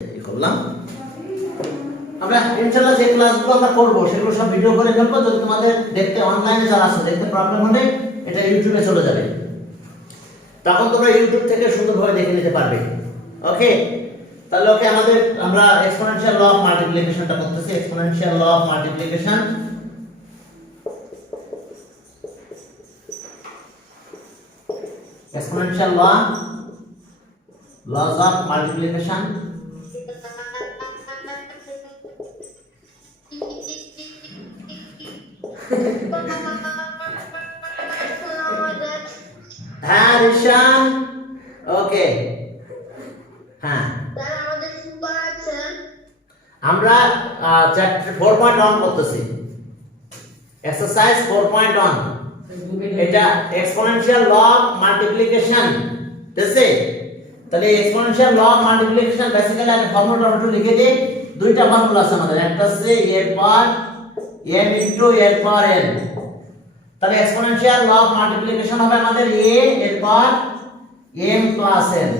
করলাম। আমরা ইনশাআল্লাহ যে ক্লাসগুলো আমরা করব সেগুলো সব ভিডিও করে ফেলবো। যদি তোমাদের দেখতে অনলাইনে যারা আছে দেখতে প্রবলেম হলে এটা ইউটিউবে চলে যাবে, তখন তোমরা ইউটিউব থেকে সুন্দরভাবে দেখে নিতে পারবে। ওকে, তাহলে ওকে আমরা এক্সপোনেনশিয়াল ল অফ মাল্টিপ্লিকেশনটা করতেছি। Exponential law of multiplication, exponential laws of multiplication. হ্যাঁ রিশান, ওকে। হ্যাঁ আমরা চ্যাপ্টার 4.1 করতেছি, এক্সারসাইজ 4.1। এটা এক্সপোনেনশিয়াল ল অফ মাল্টিপ্লিকেশন, ঠিক আছে? তাহলে exponential law of multiplication basically আমি ফর্মুলাটা একটু লিখে দিই। দুইটা ফর্মুলা আছে আমাদের, একটা হচ্ছে এর পাওয়ার m ইনটু এর পাওয়ার n। তাহলে এক্সপোনেনশিয়াল ল অফ মাল্টিপ্লিকেশন হবে আমাদের a এর পাওয়ার m প্লাস n।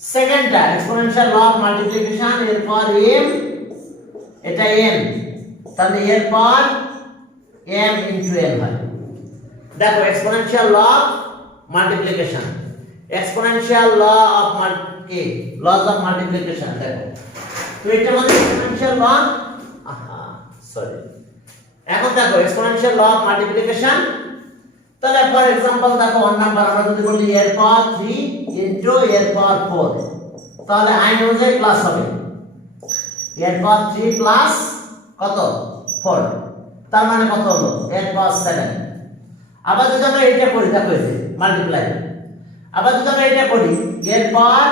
সেকেন্ডটা এক্সপোনেনশিয়াল ল অফ মাল্টিপ্লিকেশন এর পাওয়ার m, এটা n, তাহলে এর পাওয়ার m into n হয়। দেখো exponential law of multiplication, exponential law of laws of multiplication. দেখো তো এটা মানে এক্সপোনেনশিয়াল ল, সরি, এখন দেখো এক্সপোনেনশিয়াল ল অফ মাল্টিপ্লিকেশন। তাহলে ফর एग्जांपल দেখো 1 নাম্বার আমরা যদি বলি এর পাওয়ার 3 into এর পাওয়ার 4, তাহলে আইন অনুযায়ী প্লাস হবে এর পাওয়ার 3 প্লাস কত 4, তার মানে কত হলো এর পাওয়ার 7। আবার যদি আমরা এটা করি, দেখো এই যে মাল্টিপ্লাই, আবার যদি আমরা এটা করি এর পাওয়ার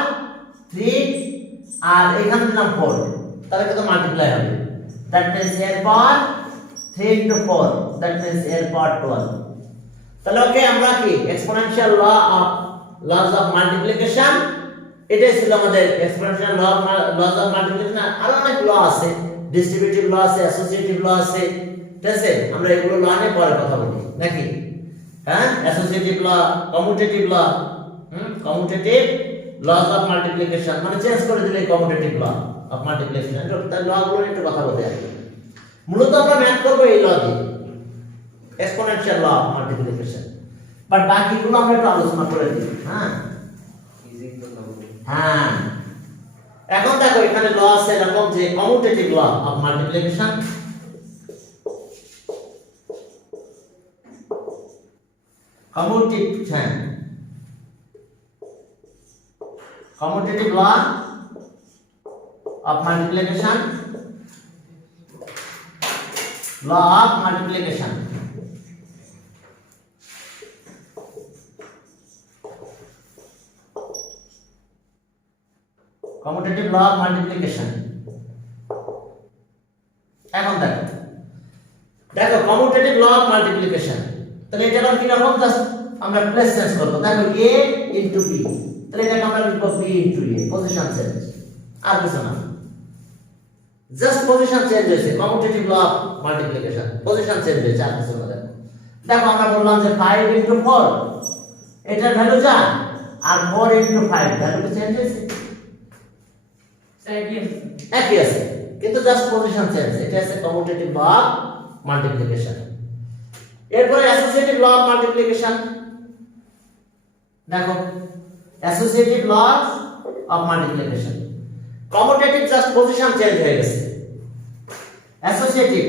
3 আর এখানে দিলাম 4, তাহলে কত মাল্টিপ্লাই হবে, দ্যাট মিন্স এর পাওয়ার 3 into 4, দ্যাট মিন্স এর পাওয়ার 12। তাহলে ওকে আমরা কি এক্সপোনেনশিয়াল লস অফ মাল্টিপ্লিকেশন, এটাই ছিল আমাদের এক্সপোনেনশিয়াল লস অফ মাল্টিপ্লিকেশন। আর অনেক ল আছে, ডিস্ট্রিবিউটিভ ল আছে, অ্যাসোসিয়েটিভ ল আছে, ঠিক আছে? আমরা এগুলো ল নিয়ে পরে কথা বলি নাকি? হ্যাঁ, associative law, commutative law, commutative laws of multiplication মানে চেঞ্জ করে দিলে কমিউটেটিভ ল অফ মাল্টিপ্লিকেশন। তাই লগুলো নিয়ে একটু কথা বলতে হবে। মূলত আমরা ম্যাথ করব এই ল দিয়ে, exponential law of multiplication, but বাকিগুলো আমরা একটু আলোচনা করে দিই। হ্যাঁ হ্যাঁ, এখন দেখো এখানে ল আছে এরকম যে commutative law of multiplication, commutative law of multiplication, law of multiplication। commutative law of multiplication। এখন দেখো commutative law of multiplication, তাহলে এটা কি রকম, জাস্ট আমরা প্লেস চেঞ্জ করব। দেখো a into b, তাহলে এটাকে আমরা লিখব b into a, position change, আর কিছু না, জাস্ট পজিশন চেঞ্জ হয়েছে। Commutative law of multiplication, position change হয়েছে, আর কিছু না। দেখো আমরা বললাম যে 5 into 4 এটার ভ্যালু যা, আর 4 into 5 ভ্যালুটা চেঞ্জ হয়েছে, একই আছে, কিন্তু জাস্ট পজিশন চেঞ্জ। এটা আছে কমিউটেটিভ ল অফ মাল্টিপ্লিকেশন। এরপরে অ্যাসোসিয়েটিভ ল অফ মাল্টিপ্লিকেশন। দেখো associative law of multiplication, commutative just position change হয়ে গেছে, অ্যাসোসিয়েটিভ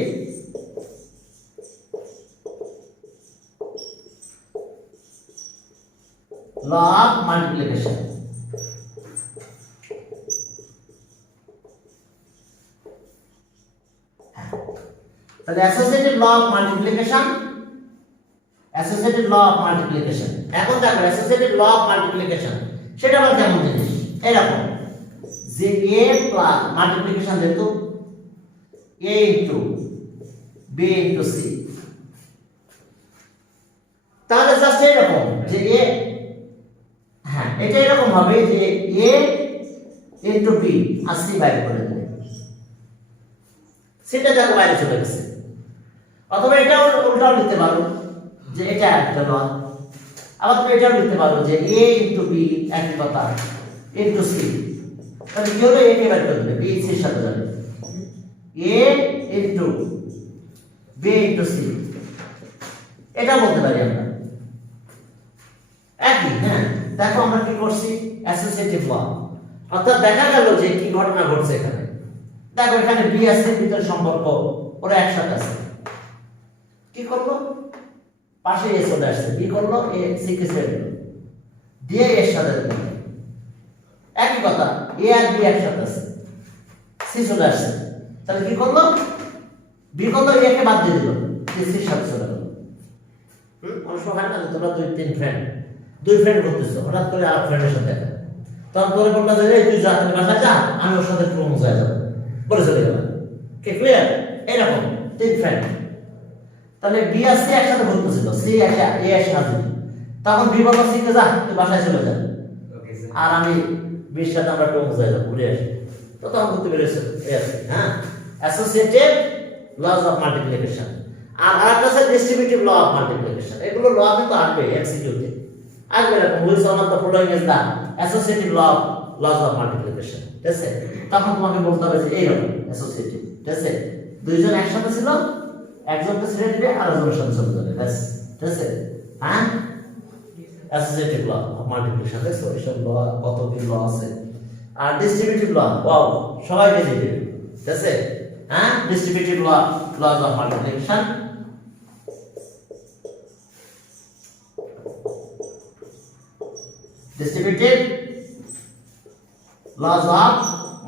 ল অফ মাল্টিপ্লিকেশন। তাহলে associative law of multiplication, associative law of multiplication. এখন দেখো associative law of multiplication সেটা আবার কেমন জিনিস, এরকম যে a প্লাস মাল্টিপ্লিকেশন যেহেতু a into b into c, তাহলে জাস্ট এরকম যে a, হ্যাঁ এটা এরকম হবে যে a ইনটু b আর c বাইরে করে দেবে, সেটা দেখো বাইরে চলে গেছে। অথবা এটাও উল্টাও লিখতে পারো যে এটা একটা ল, আবার তুমি এটাও লিখতে পারো যে a into b একই কথা into c তাহলে কি হলো a কে বের করে দিবে b c এর সাথে যাবে a into b into c এটা বলতে পারি আমরা একই। হ্যাঁ দেখো আমরা কি করছি অ্যাসোসিয়েটিভ ল, অর্থাৎ দেখা গেল যে কি ঘটনা ঘটছে এখানে। দেখো এখানে বি আর সির ভিতরে সম্পর্ক, ওরা একসাথে আছে, কি করলো পাশে এ চলে আসছে, বি করলো এ সি কে ছেড়ে দিল, দিয়ে এর সাথে দিল, একই কথা এ আর বি একসাথে আছে, সি চলে আসছে, তাহলে কি করলো বি করলো এ কে বাদ দিয়ে দিল, সির সাথে চলে গেল। অনেক সময় হয় না তোমরা দুই ফ্রেন্ড ঘুরতেছো, হঠাৎ করে আর ফ্রেন্ডের সাথে দেখা, তখন তোরে বললা যে তুই যা তুমি বাসায় যা, আমি ওর সাথে প্রমোট হয়ে যাবো বলে চলে গেলাম, কে ক্লিয়ার? এরকম তিন ফ্রেন্ড, তাহলে বি আর সি একসাথে ঘুরতেছিল, সি একা এ এসে হাজির, তখন বি বলল সি কে যা তুই বাসায় চলে যা, আর আমি বির সাথে আমরা প্রমোট হয়ে যাবো ঘুরে আসি, তো তখন ঘুরতে বেরোছে এই আছে। হ্যাঁ অ্যাসোসিয়েটেড লস অফ মাল্টিপ্লিকেশন, আর আরেকটা আছে ডিস্ট্রিবিউটিভ ল অফ মাল্টিপ্লিকেশন। এগুলো ল কিন্তু আসবে এমসিকিউতে, আসবে এরকম which one of the following is the associative law of laws of multiplication, ঠিক আছে? তখন তোমাকে বলতে হবে যে এইরকম অ্যাসোসিয়েটিভ, ঠিক আছে? দুইজন একসাথে ছিল, একজনকে ছেড়ে দিবে আর একজনের সাথে চলে যাবে, ব্যাস, ঠিক আছে? হ্যাঁ অ্যাসোসিয়েটিভ ল অফ মাল্টিপ্লিকেশন, দেখো এইসব ল কত কি ল আছে। আর ডিস্ট্রিবিউটিভ ল, ওয়াও সবাইকে দিয়ে দিবে, ঠিক আছে? হ্যাঁ distributive law laws of multiplication, distributed laws of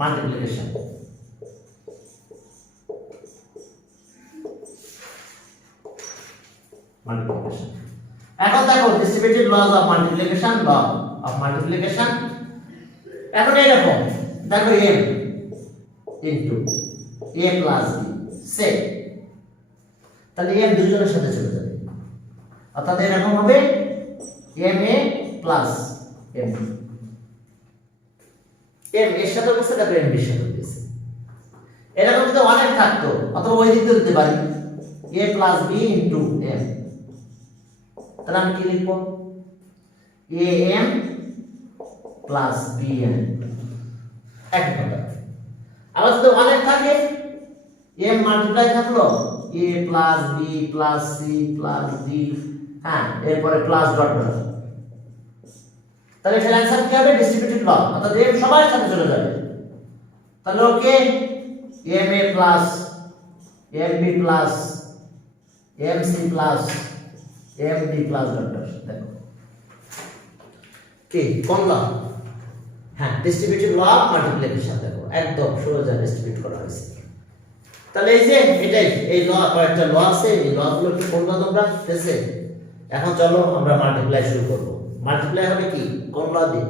multiplication. এখন দেখো distributed laws of multiplication, law of multiplication এখন এরকম দেখো m into a plus b same, তাহলে m দুইজনের সাথে চলে যাবে, অর্থাৎ এরকম হবে m a plus m m এর সাথে বসে তারপরে m এর সাথে বসে, এরকম যদি অনেক থাকতো অথবা ওই দিকে দিতে পারি a plus b into m, তাহলে আমি কি লিখব am প্লাস bm, এক কথা। আবার যদি অনেক থাকে m মাল্টিপ্লাই থাকলো a plus b plus c plus d, হ্যাঁ এরপরে প্লাস ডট ডট, তাহলে এর অ্যানসার কি হবে ডিস্ট্রিবিউটিভ ল, অর্থাৎ m সবার সাথে চলে যাবে, তাহলে ওকে ma plus mb plus mc plus md plus dot dot, দেখো কি কোন ল? হ্যাঁ ডিস্ট্রিবিউটিভ ল অফ মাল্টিপ্লিকেশন, দেখো একদম সোজা ডিস্ট্রিবিউট করা হয়েছে। তাহলে এই যে এটাই এই ল, কয়েকটা ল আছে, এই লগুলো কি পড়বা তোমরা, ঠিক আছে? এখন চলো আমরা মাল্টিপ্লাই শুরু করব। মাল্টিপ্লাই হবে কি কোন ল দিয়ে?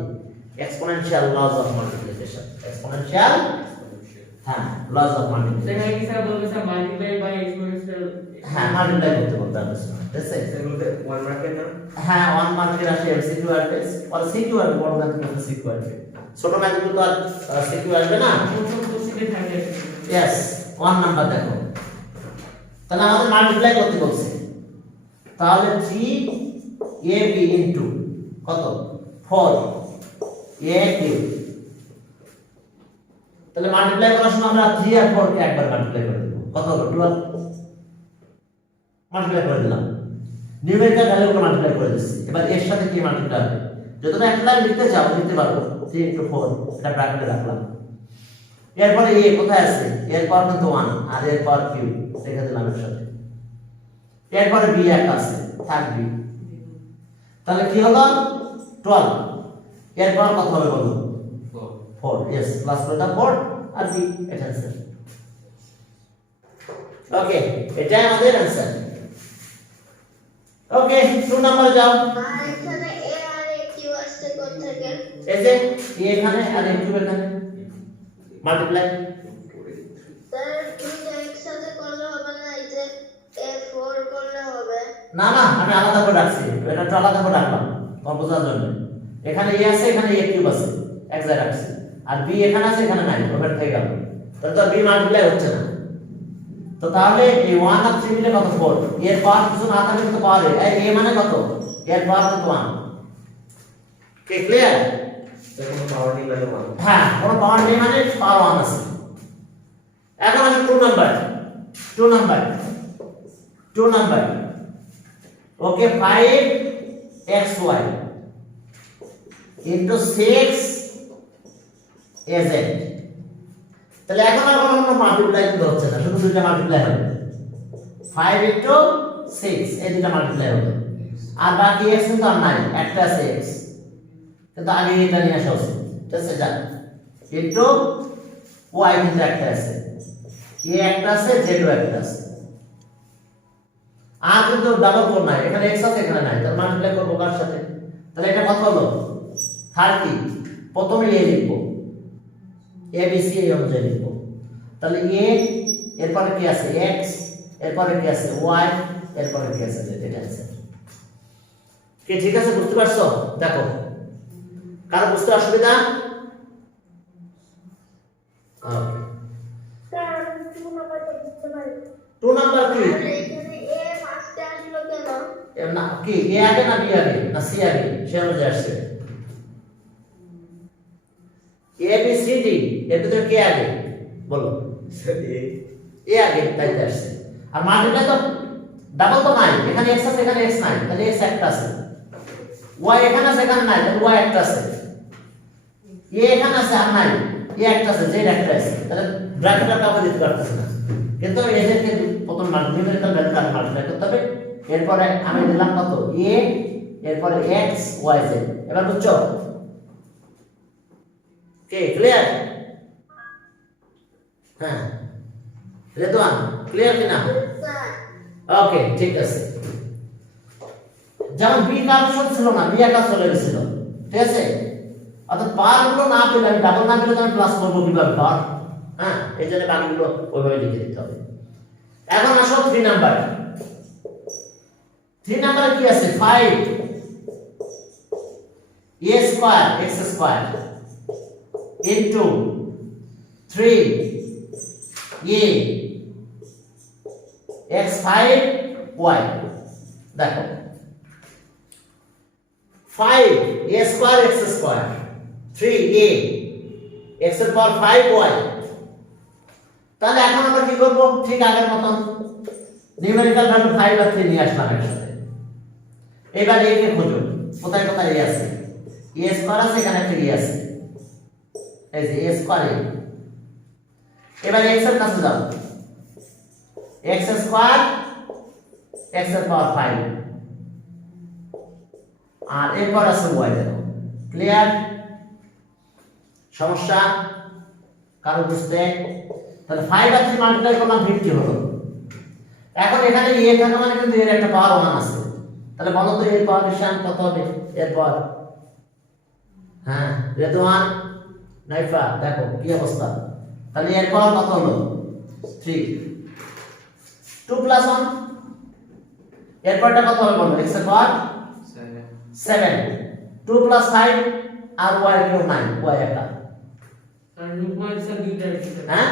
Exponential laws of multiplication, exponential হ্যাঁ লস অফ মাল্টিপ্লিকেশন। সেখানে কি স্যার বলবে স্যার মাল্টিপ্লাই বাই এক্সপোনেনশিয়াল, হ্যাঁ মাল্টিপ্লাই করতে বলতে হবে, ঠিক আছে? এর মধ্যে 1 মার্কের না, হ্যাঁ 1 মার্কের আসে এমসিকিউ আসবে, আর সিকিউ আসবে, বড় ম্যাথ করতে সিকিউ আসবে, ছোট ম্যাথ গুলো তো আর সিকিউ আসবে না। প্রথম কোশ্চেনে থাকে यस 1 নাম্বার দেখো, তাহলে আমাদের মাল্টিপ্লাই করতে বলছে, তাহলে 3ab ইনটু কত 4a কিউব, তাহলে মাল্টিপ্লাই করার সময় আমরা 3 আর 4 কে একবার মাল্টিপ্লাই করে দেব, কত হলো 12, মাল্টিপ্লাই করে দিলাম, নিউমেরিক্যাল ভ্যালুকে মাল্টিপ্লাই করে দিচ্ছি। এবার এর সাথে কি মাল্টিপ্লাই হবে, যত না একটা লাইন লিখতে চাও লিখতে পারবো, 3 * 4 এটা ব্র্যাকেটে রাখলাম, এরপরে a কোথায় আছে, এরপর কিন্তু 1 আর এরপর কিউব রেখে দিলাম এর সাথে, এরপরে b এক আছে থাকবে, তাহলে কি হলো 12, এরপর কত হবে বলো 4, यस প্লাস করে দাও 4 আর b, এটা आंसर। ওকে এটা আমাদের आंसर। ওকে 2 নাম্বার যাও, আর এখানে a আর a কিউ আসছে কোথা থেকে? এই যে a এখানে আর a কিউব এখানে মাল্টিপ্লাই, স্যার দুটো একসাথে করলে হবে না, এই যে a4 করলে হবে? না না আমি আলাদা করে রাখছি, এটা তো আলাদা করে রাখলাম তোমার বোঝার জন্য, এখানে a আছে এখানে a কিউব আছে এক জায়গায় রাখছি, আর b এখানে আছে এখানে নাই, ওভার থেকে গেল, তাহলে তো b মাল্টিপ্লাই হচ্ছে না, তো তাহলে এই 1 আর 3 মিলে কত 4, এর পাওয়ার কিছু না থাকলে তো পাওয়ার a মানে কত, এর পাওয়ার কত 1, কে ক্লিয়ার? কোনো পাওয়ার নেই মানে 1 হ্যাঁ কোনো পাওয়ার নেই মানে পাওয়ার 1 আছে। এখন আসে 2 number okay 5xy into 6az। তাহলে এখন আর কোনো মাল্টিপ্লাই করতে হচ্ছে না, শুধু দুইটা মাল্টিপ্লাই হবে 5 into 6 এই দুইটা মাল্টিপ্লাই হবে আর বাকি x কিন্তু আর নাই, একটা আছে x কিন্তু আগে এটা নিয়ে আসা উচিত, ঠিক আছে যা into y কিন্তু একটা আছে, a একটা আছে z ও একটা আছে আর কিন্তু ডাবল কোড নাই, এখানে x আছে এখানে নাই, তাহলে মাল্টিপ্লাই করব কার সাথে? তাহলে এটা কত হলো 30। প্রথমে a লিখব a b c এই অনুযায়ী লিখব, তাহলে a এরপরে কি আছে x এরপরে কি আছে y এরপরে কি আছে z, এটা আছে কি? ঠিক আছে বুঝতে পারছো? দেখো কার বুঝতে অসুবিধা? স্যার 2 নাম্বারটা বুঝতে পারি। 2 নাম্বার কি? আর এখানে a ফার্স্টে আসলো কেন? এর না কি a আগে না b আগে না c আগে সে অনুযায়ী আসছে। a b c d এর ভিতরে কি আগে বলো? স্যার a আগে তাইতে আসছে। আর মাল্টিপ্লাই তো ডাবল তো নাই, এখানে x আছে এখানে x নাই, তাহলে x একটা আছে, y এখানে আছে এখানে নাই, তাহলে y একটা আছে, a এখানে আছে আর নাই, a একটা আছে z একটা আছে, তাহলে ব্র্যাকেটটা কাউকে দিতে পারতেছে না, কিন্তু এদেরকে প্রথম নিউমেরিক্যাল ভ্যালু দ্বারা মাল্টিপ্লাই করতে হবে। এরপরে আমি দিলাম কত a এরপরে x y z। এবার বুঝছো? কে ক্লিয়ার? হ্যাঁ রেদওয়ান ক্লিয়ার কিনা? স্যার ওকে ঠিক আছে। যেমন বি কালেকশন ছিল না, বি একা চলে গেছিল, ঠিক আছে? অর্থাৎ পার গুলো না পেলে আমি ডাবল না পেলে আমি প্লাস করবো কিভাবে পার? হ্যাঁ এই জন্য বাকিগুলো ওইভাবে লিখে দিতে হবে। এখন আসো 3 নাম্বার। 3 নাম্বারে কি আছে 5 a square x square into 3 a x5 y। দেখো 5 a square x square 3 a x এর পাওয়ার 5 y। তাহলে এখন আমরা কি করব? ঠিক আগের মতন নিউমেরিক্যাল ভ্যালু 5 আর 3 নিয়ে আসলাম একসাথে। এবার a কে খোঁজো, কোথায় কোথায় a আছে? a স্কয়ার আছে এখানে একটা a আছে, এই যে a স্কয়ার a। এবার x এর কাছে যাও, x স্কয়ার x এর পাওয়ার 5 আর এরপর আছে y। দেখো ক্লিয়ার? সমস্যা কারো বুঝতে? তাহলে 5 আর 3 মাল্টিপ্লাই করলাম 50 হলো। এখন এখানে a থাকা মানে কিন্তু এর একটা পাওয়ার 1 আছে, তাহলে বলো তো এর পাওয়ার নিশান কত হবে? এরপর হ্যাঁ রেদওয়ান নাইফা দেখো কি অবস্থা? তাহলে এর পাওয়ার কত হলো? 3 2 + 1 এরপরটা কত হবে বলো? x এর পাওয়ার 7 2 + 5 আর y এর কেউ নাই, y একা। আর রুট মানে স্যার দুইটা আছে স্যার। হ্যাঁ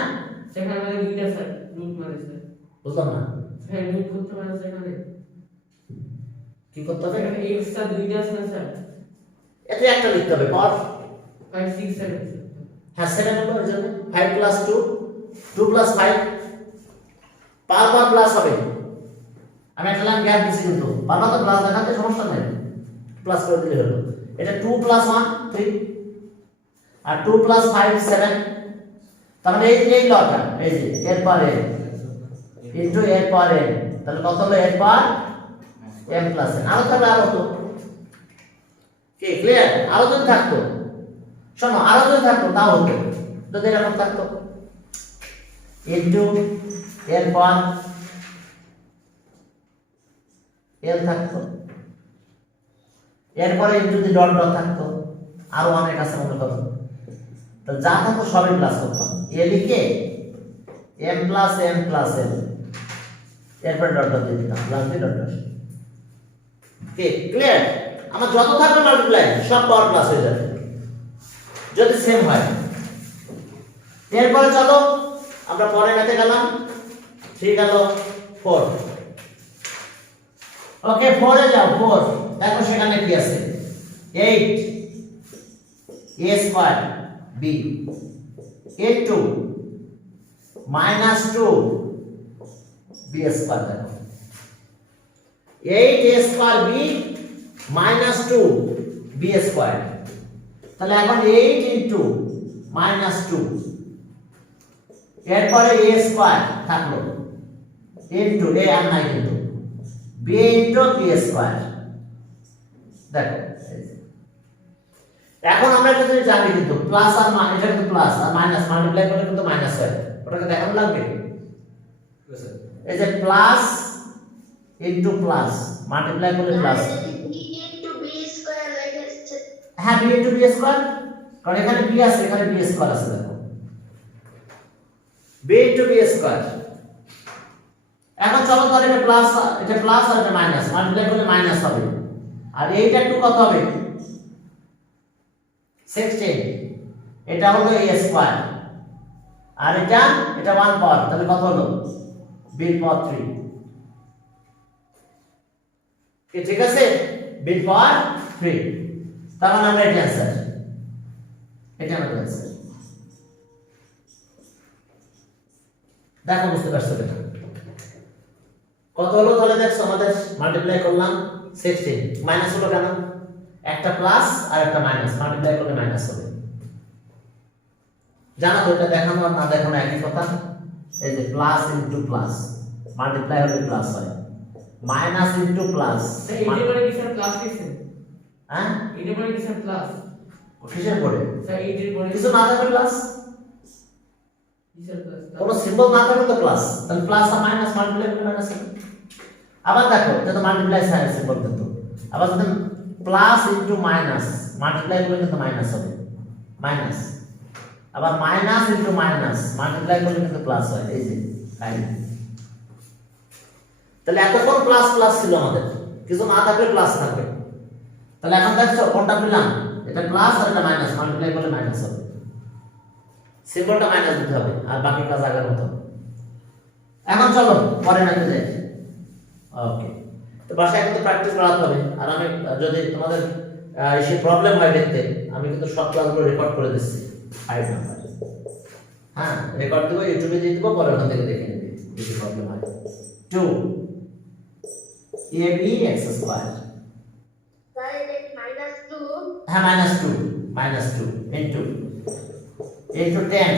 সেখানে মানে দুইটা স্যার রুট মানে স্যার। বুঝলাম না হ্যাঁ রুট করতে পারে সেখানে। কি করতে হবে? সেখানে x স্যার দুইটা আছে না স্যার? এতে একটা লিখতে হবে পাওয়ার 5 6 7 হ্যাঁ 7 হলো এর জন্য 5 + 2 2 + 5 পাওয়ার প্লাস হবে। আমি একটা লাইন গ্যাপ দিছি কিন্তু পাওয়ার তো প্লাস দেখাতে সমস্যা নাই, প্লাস করে দিলে হলো। এটা 2 + 1 3 আর 2 + 5 7। তাহলে এই যে লটা এই যে এর পরে ইনটু এর পরে, তাহলে কত হলো এর পর m + n। আরো থাকলে আরো তো কি ক্লিয়ার? আরো যদি থাকতো শোনো, আরো যদি থাকতো তাও হতো, যদি এরকম থাকতো ইনটু এর পর l থাকতো, এরপরে যদি ডট ডট থাকতো আরো অনেক আছে মনে করো, তো যা থাকতো সবই প্লাস করতাম। এ লিখে m + n + l এরপর ডট ডট দিয়ে দিতাম, প্লাস দিয়ে ডট ডট। কি ক্লিয়ার? আমার যত থাকবে মাল্টিপ্লাই সব পাওয়ার প্লাস হয়ে যাবে যদি সেম হয়। এরপরে চলো আমরা পরে ম্যাথে গেলাম। 3 গেল 4। ওকে 4 এ যাও 4। দেখো সেখানে কি আছে 8 a square b into minus 2 b square দেখো 8 a square b minus 2 b square তাহলে এখন 8 into minus 2 এরপরে a square থাকলো into a আর নাই কিন্তু b into b square দেখো এখন আমরা এটা যদি জানি কিন্তু প্লাস আর মাইনাস এটা কিন্তু প্লাস আর মাইনাস মাল্টিপ্লাই করলে কিন্তু মাইনাস হয় ওটাকে দেখানো লাগবে এই যে প্লাস ইনটু প্লাস মাল্টিপ্লাই করলে plus b into b square লেখা হ্যাঁ b into b স্কয়ার কারণ এখানে b আছে এখানে b স্কয়ার আছে দেখো b into b স্কয়ার এখন চলো তাহলে এটা প্লাস আর এটা মাইনাস মাল্টিপ্লাই করলে মাইনাস হবে আর এইটা একটু কত হবে 16 এটা হলো a স্কয়ার আর এটা 1 পাওয়ার তাহলে কত হলো b পাওয়ার 3 কি ঠিক আছে b পাওয়ার 3 তাহলে আমরা এটা आंसर এটা আমাদের आंसर দেখো বুঝতে পারছো এটা কত হলো তাহলে দেখছো আমাদের মাল্টিপ্লাই করলাম 16 মাইনাস হলো কেন একটা প্লাস আর একটা মাইনাস মাল্টিপ্লাই করলে মাইনাস হবে জানো তো এটা দেখানো আর না দেখানো একই কথা এই যে প্লাস ইনটু প্লাস মাল্টিপ্লাই হলে প্লাস হয় মাইনাস ইনটু প্লাস এইটা মানে কি স্যার প্লাস কিসে হ্যাঁ এইটা মানে কি স্যার প্লাস কিসের পরে স্যার এইটার পরে কিছু না থাকলে প্লাস কিসের প্লাস কোনো সিম্বল না থাকলে তো প্লাস তাহলে প্লাস আর মাইনাস মাল্টিপ্লাই করলে মাইনাস হবে আবার দেখো এটা তো মাল্টিপ্লাই সাইন সিম্বল কিন্তু আবার যদি প্লাস ইনটু মাইনাস মাল্টিপ্লাই করলে কিন্তু মাইনাস হবে মাইনাস আবার মাইনাস ইনটু মাইনাস মাল্টিপ্লাই করলে কিন্তু প্লাস হয় এই যে লাইন তাহলে এতক্ষণ প্লাস প্লাস ছিল আমাদের কিছু না থাকলে প্লাস থাকবে তাহলে এখন দেখছো কোনটা পেলাম এটা প্লাস আর এটা মাইনাস মাল্টিপ্লাই করলে মাইনাস হবে সিম্বলটা মাইনাস দিতে হবে আর বাকি কাজ আগের মতো এখন চলো পরে নাকি যাই ওকে তো বাসায় কিন্তু প্র্যাকটিস করাতে হবে আর আমি যদি তোমাদের এই প্রবলেম হয় দেখতে আমি কিন্তু সব ক্লাসগুলো রেকর্ড করে দিচ্ছি 5 নাম্বার হ্যাঁ রেকর্ড দেবো ইউটিউবে দিয়ে দেবো পরে ওখান থেকে দেখে নেবে যদি প্রবলেম হয় 2 ab x স্কয়ার তাই এটা -2 হ্যাঁ -2 into 10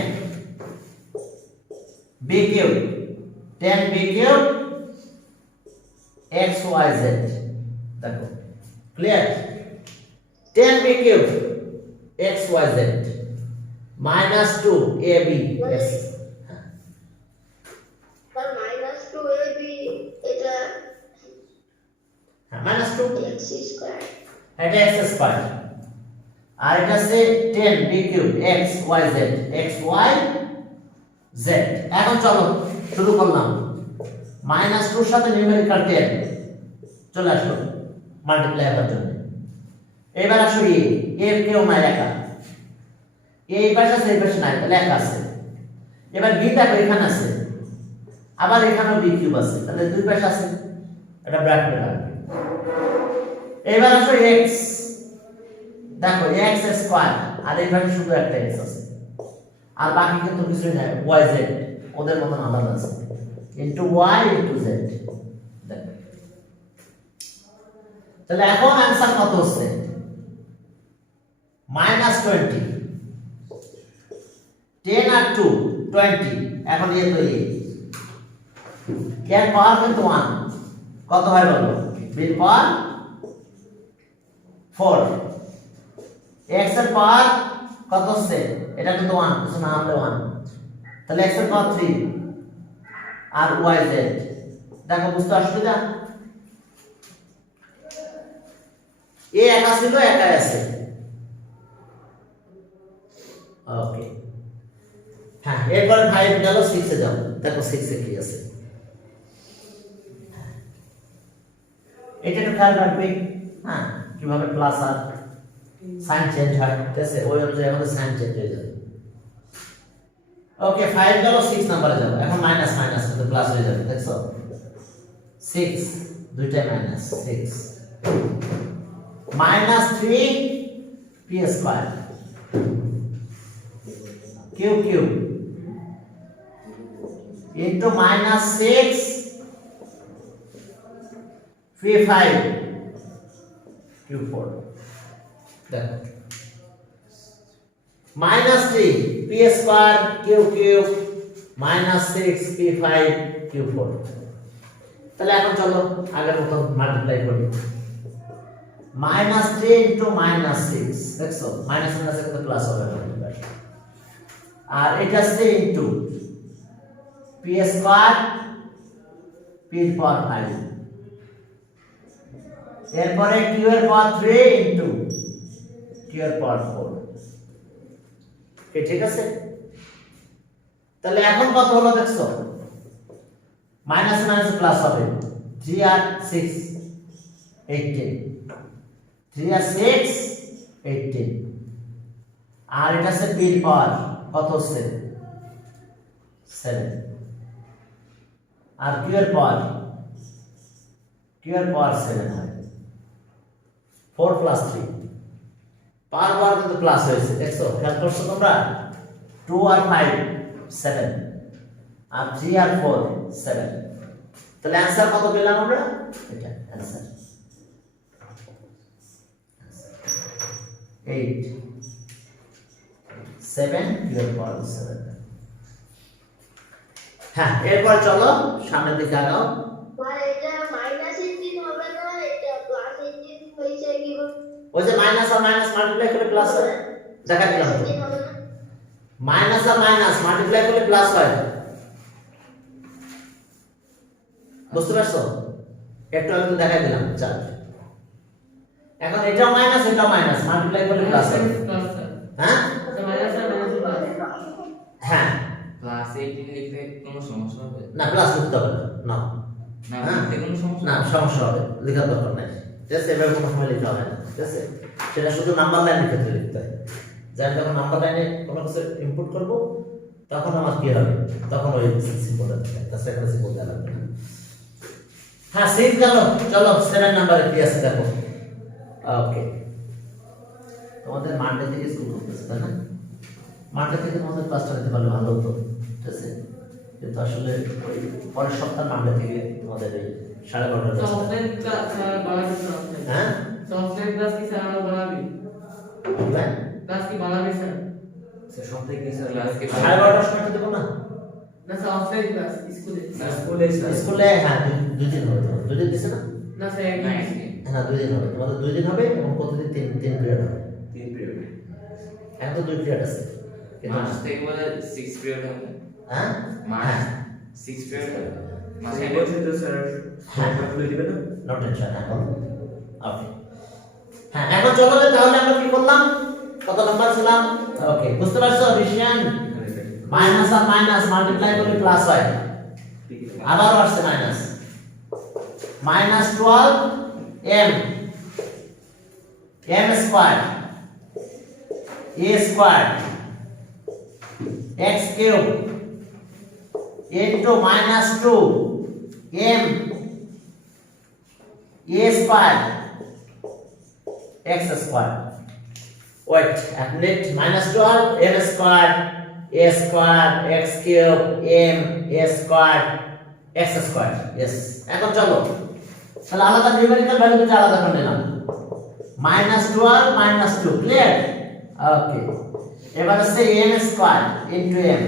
b cube 10 b cube x y z দেখো clear 10 b cube x y z -2 ab x তার -2ab এটা হ্যাঁ -2 x স্কয়ার এটা x স্কয়ার আর এটা আছে 10 b cube x y z x y z এখন চলো শুরু করলাম -2 এর সাথে নিউমেরিক্যাল 10 চলে আসলো মাল্টিপ্লাই করার জন্য এবার আসো a কেউ নাই লেখা এই পাশে আছে এই পাশে নাই তাহলে লেখা আছে এবার b দেখো এখানে আছে আবার এখানেও b কিউব আছে তাহলে দুই পাশে আছে এটা ব্র্যাকেটে রাখবে এবার আসো x দেখো x স্কয়ার আর এই পাশে শুধু একটা x আছে আর বাকি কিন্তু কিছুই নাই y z ওদের মতন আলাদা আছে into y into z দেখো তাহলে এখন आंसर কত হচ্ছে -20 10 আর 2 20 এখন এই তো এই এর পাওয়ার কিন্তু 1 কত হয় বলো b পাওয়ার 4 x এর পাওয়ার কত হচ্ছে এটা কিন্তু 1 কিছু না হলে 1 তাহলে x এর পাওয়ার 3 আর y z দেখো বুঝতে অসুবিধা এ একা ছিল একাই আছে ওকে হ্যাঁ এরপরে 5 গেল 6 এ যাও দেখো 6 এ কি আছে এটা তো খেয়াল রাখবে হ্যাঁ কিভাবে প্লাস আর সাইন চেঞ্জ হয় ঠিক আছে ওই অনুযায়ী আমাদের সাইন চেঞ্জ হয়ে যাবে ওকে 5 গেল 6 নম্বরে যাও এখন মাইনাস মাইনাস তো প্লাস হয়ে যাবে দেখছো 6 দুইটাই minus 6 -3 p square Q Q into minus 6 p5 q4 দেখো minus 3 p square q cube minus 6 p5 q4 তাহলে এখন চলো আগের মতো মাল্টিপ্লাই করি মাইনাস 3 ইনটু মাইনাস 6 দেখছো মাইনাস মাইনাস এর প্লাস হবে আর এটা 3 ইনটু p স্কয়ার p এর পাওয়ার 5 এরপরে q এর পাওয়ার 3 ইনটু q এর পাওয়ার 4 ঠিক আছে তাহলে এখন কত হলো দেখছো মাইনাস মাইনাস প্লাস হবে 3 আর 6 18 3 আর 6 18 আর এটা আছে p এর পাওয়ার কত হচ্ছে 7 আর q এর পাওয়ার 7 হয় 4 প্লাস 3 পাওয়ার কিন্তু প্লাস হয়েছে দেখছো খেয়াল করছো তোমরা 2 আর 5 7 আর 3 আর 4 7 তাহলে आंसर কত পেলাম আমরা এটা आंसर 8 7 কিউব পাওয়ার 7 হ্যাঁ এরপর চলো সামনের দিকে আগাও আর এটা মাইনাস 18 হবে না এটা প্লাস 18 হইছে কি ওই যে মাইনাস আর মাইনাস মাল্টিপ্লাই করে প্লাস হয় দেখা দিলাম তো মাইনাস আর মাইনাস মাল্টিপ্লাই করলে প্লাস হয় বুঝতে পারছো একটু আগে তো দেখা দিলাম চল এখন এটাও মাইনাস এটাও মাইনাস মাল্টিপ্লাই করলে প্লাস হয় প্লাস স্যার হ্যাঁ মাইনাস আর মাইনাস প্লাস হ্যাঁ ক্লাস 18 লিখতে কোনো সমস্যা হবে না প্লাস লিখতে হবে না না হ্যাঁ। লিখতে কোনো সমস্যা না সমস্যা হবে লেখার দরকার নাই ঠিক আছে এভাবে কোনো সময় লিখতে হবে না ঠিক আছে সেটা শুধু নাম্বার লাইনের ক্ষেত্রে লিখতে হয় যার যখন নাম্বার লাইনে কোনো কিছু ইনপুট করব তখন আমার কি হবে তখন ওই সিম্বল হবে তাছাড়া এখানে সিম্বল দেওয়া লাগবে না হ্যাঁ সিট গেল চলো 7 নম্বরে কি আছে দেখো ওকে তোমাদের মানডে থেকে স্কুল করতেছে তাই না মানডে থেকে তোমাদের ক্লাসটা নিতে পারলে ভালো হতো ঠিক আছে কিন্তু আসলে ওই পরের সপ্তাহ মানডে থেকে তোমাদের এই 12:30 সফটওয়্যার ক্লাস বাড়াবি সফটওয়্যার হ্যাঁ সফটওয়্যার ক্লাস কি স্যার বাড়াবি বুঝলেন ক্লাস কি বাড়াবি স্যার স্যার সব থেকে স্যার ক্লাস কে 12:30 সময় দেবো না না সফটওয়্যার ক্লাস স্কুলে স্কুলে হ্যাঁ দুই দিন হবে দুই দিন দিছে না না স্যার না একদিন হ্যাঁ দুই দিন হবে তোমাদের দুই দিন হবে এবং প্রতিদিন তিন পিরিয়ড হবে 3 পিরিয়ড এখন তো দুই পিরিয়ড আছে কিন্তু মাস থেকে বলে 6 পিরিয়ড হবে হ্যাঁ মাস 6 পিরিয়ড হবে মাসে বলছেন তো স্যার সবটা খুলে দিবেন না নো টেনশন এখন ওকে হ্যাঁ এখন চলো তাহলে আমরা কি করলাম কত নাম্বার ছিলাম ওকে বুঝতে পারছো রিশিয়ান মাইনাস আর মাইনাস মাল্টিপ্লাই করলে প্লাস হয় আবার আসছে minus minus 12 m m square a square x cube into minus 2 m a square x square wait a minute minus 12 m square a square x cube m a square x square yes এখন চলো তাহলে আলাদা numerical value দুটো আলাদা করে নিলাম minus 12 minus 2 clear okay এবার হচ্ছে m square into m